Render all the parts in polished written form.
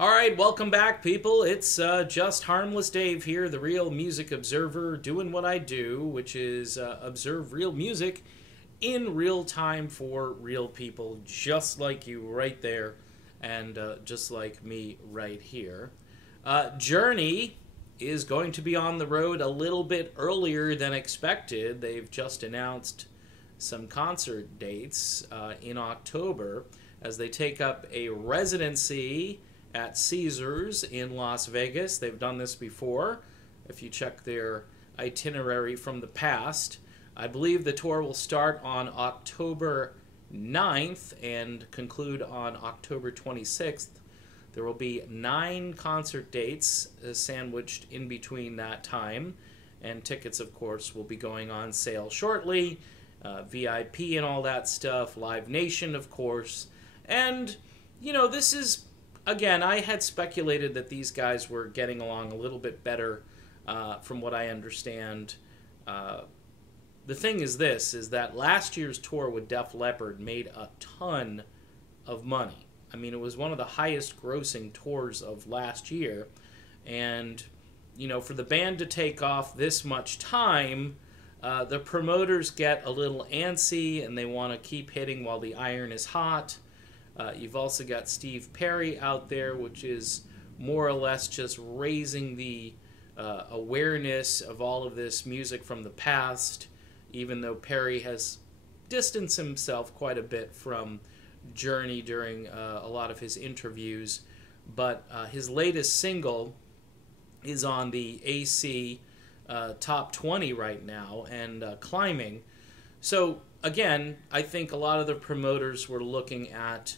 All right, welcome back, people. It's just Harmless Dave here, the real music observer, doing what I do, which is observe real music in real time for real people, just like you right there, and just like me right here. Journey is going to be on the road a little bit earlier than expected. They've just announced some concert dates in October as they take up a residency at Caesars in Las Vegas. They've done this before. If you check their itinerary from the past, I believe the tour will start on October 9th and conclude on October 26th. There will be 9 concert dates sandwiched in between that time, and tickets, of course, will be going on sale shortly. VIP and all that stuff, Live Nation, of course. And, you know, this is, again, I had speculated that these guys were getting along a little bit better from what I understand. The thing is this, is that last year's tour with Def Leppard made a ton of money. I mean, it was one of the highest grossing tours of last year. And, you know, for the band to take off this much time, the promoters get a little antsy and they want to keep hitting while the iron is hot. You've also got Steve Perry out there, which is more or less just raising the awareness of all of this music from the past, even though Perry has distanced himself quite a bit from Journey during a lot of his interviews. But his latest single is on the AC top 20 right now and climbing. So again, I think a lot of the promoters were looking at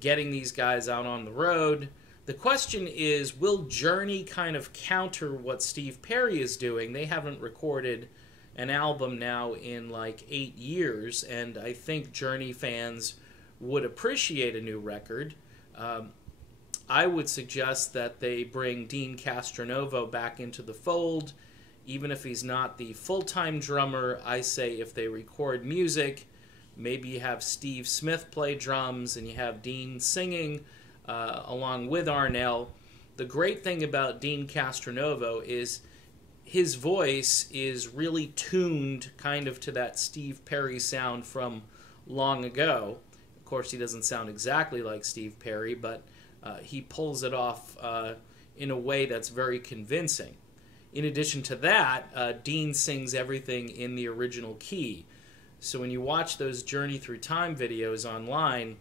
getting these guys out on the road. The question is, will Journey kind of counter what Steve Perry is doing? They haven't recorded an album now in like 8 years, and I think Journey fans would appreciate a new record. I would suggest that they bring Deen Castronovo back into the fold. Even if he's not the full-time drummer, I say if they record music, maybe you have Steve Smith play drums and you have Deen singing along with Arnell. The great thing about Deen Castronovo is his voice is really tuned kind of to that Steve Perry sound from long ago. Of course, he doesn't sound exactly like Steve Perry, but he pulls it off in a way that's very convincing. In addition to that, Deen sings everything in the original key. So when you watch those Journey Through Time videos online,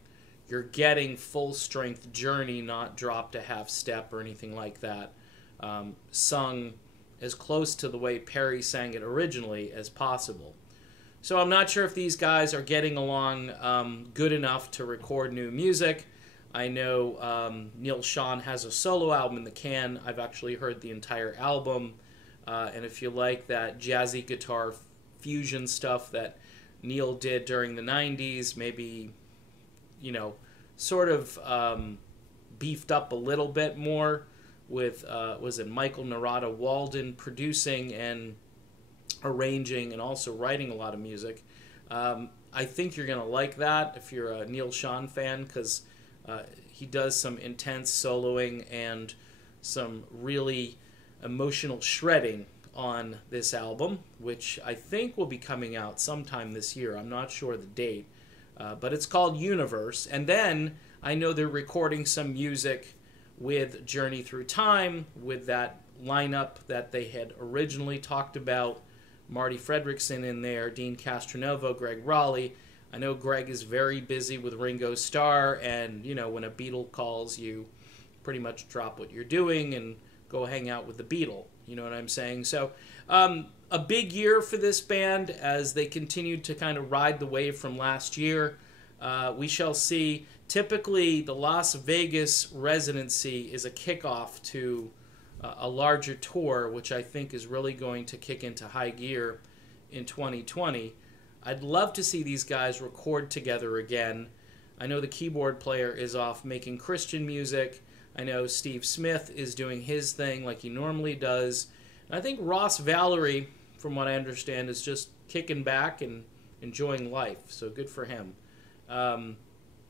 you're getting full-strength Journey, not dropped a half step or anything like that, sung as close to the way Perry sang it originally as possible. So I'm not sure if these guys are getting along good enough to record new music. I know Shawn has a solo album in the can. I've actually heard the entire album. And if you like that jazzy guitar fusion stuff that Neil did during the 90s, maybe, you know, sort of beefed up a little bit more with, was it Michael Narada Walden producing and arranging and also writing a lot of music. I think you're going to like that if you're a Neil Shawn fan, because he does some intense soloing and some really emotional shredding on this album, which I think will be coming out sometime this year. I'm not sure the date, but it's called Universe. And then I know they're recording some music with Journey Through Time, with that lineup that they had originally talked about. Marty Fredrickson in there, Deen Castronovo, Greg Raleigh. I know Greg is very busy with Ringo Starr, and, you know, when a Beatle calls, you pretty much drop what you're doing and go hang out with the Beatle. You know what I'm saying? So a big year for this band as they continue to kind of ride the wave from last year. We shall see. Typically, the Las Vegas residency is a kickoff to a larger tour, which I think is really going to kick into high gear in 2020. I'd love to see these guys record together again. I know the keyboard player is off making Christian music. I know Steve Smith is doing his thing like he normally does. And I think Ross Valerie, from what I understand, is just kicking back and enjoying life. So good for him.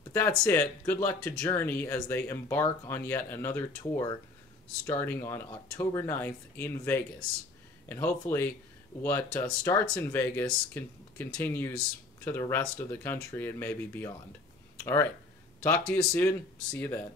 But that's it. Good luck to Journey as they embark on yet another tour starting on October 9th in Vegas. And hopefully what starts in Vegas continues to the rest of the country and maybe beyond. All right. Talk to you soon. See you then.